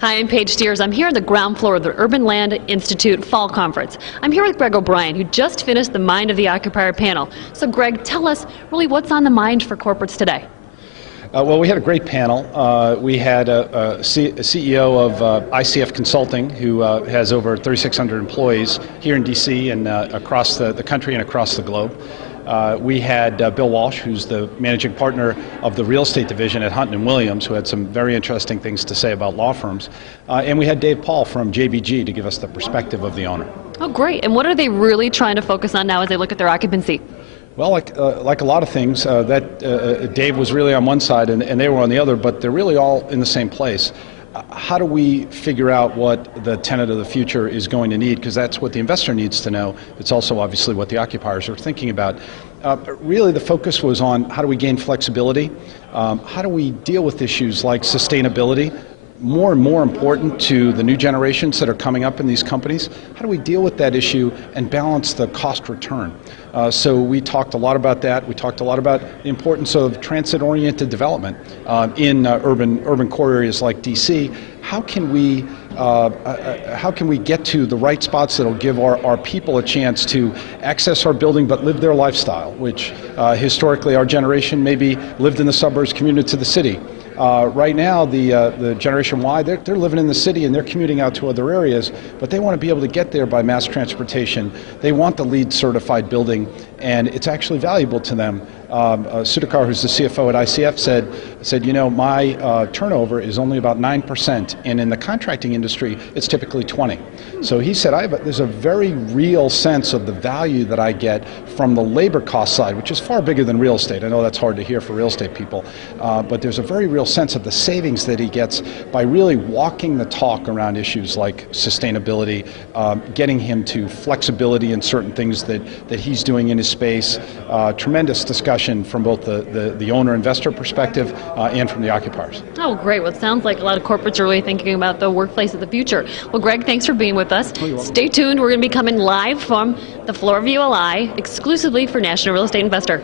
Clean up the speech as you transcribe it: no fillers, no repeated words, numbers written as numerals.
Hi, I'm Paige Steers. I'm here on the ground floor of the Urban Land Institute Fall Conference. I'm here with Greg O'Brien, who just finished the Mind of the Occupier panel. So Greg, tell us really what's on the mind for corporates today. Well, we had a great panel. We had a CEO of ICF Consulting, who has over 3,600 employees here in D.C. and across the country and across the globe. We had Bill Walsh, who's the managing partner of the real estate division at Hunton & Williams, who had some very interesting things to say about law firms. And we had Dave Paul from JBG to give us the perspective of the owner. Oh, great. And what are they really trying to focus on now as they look at their occupancy? Well, like a lot of things, Dave was really on one side and they were on the other, but they're really all in the same place. How do we figure out what the tenant of the future is going to need? Because that's what the investor needs to know. It's also obviously what the occupiers are thinking about. Really the focus was on how do we gain flexibility? How do we deal with issues like sustainability? More and more important to the new generations that are coming up in these companies. How do we deal with that issue and balance the cost return? So we talked a lot about that. We talked a lot about the importance of transit-oriented development in urban core areas like DC. How can we get to the right spots that will give our people a chance to access our building but live their lifestyle, which historically our generation maybe lived in the suburbs, commuted to the city. Right now, the Generation Y, they're living in the city and they're commuting out to other areas, but they want to be able to get there by mass transportation. They want the LEED certified building, and it's actually valuable to them. Sudhakar, who's the CFO at ICF, said, you know, my turnover is only about 9%, and in the contracting industry, it's typically 20. So he said, there's a very real sense of the value that I get from the labor cost side, which is far bigger than real estate. I know that's hard to hear for real estate people, but there's a very real sense of the savings that he gets by really walking the talk around issues like sustainability, getting him to flexibility in certain things that he's doing in his space. Tremendous discussion from both the owner-investor perspective and from the occupiers. Oh, great. Well, it sounds like a lot of corporates are really thinking about the workplace of the future. Well, Greg, thanks for being with us. Stay tuned. We're going to be coming live from the floor of ULI exclusively for National Real Estate Investor.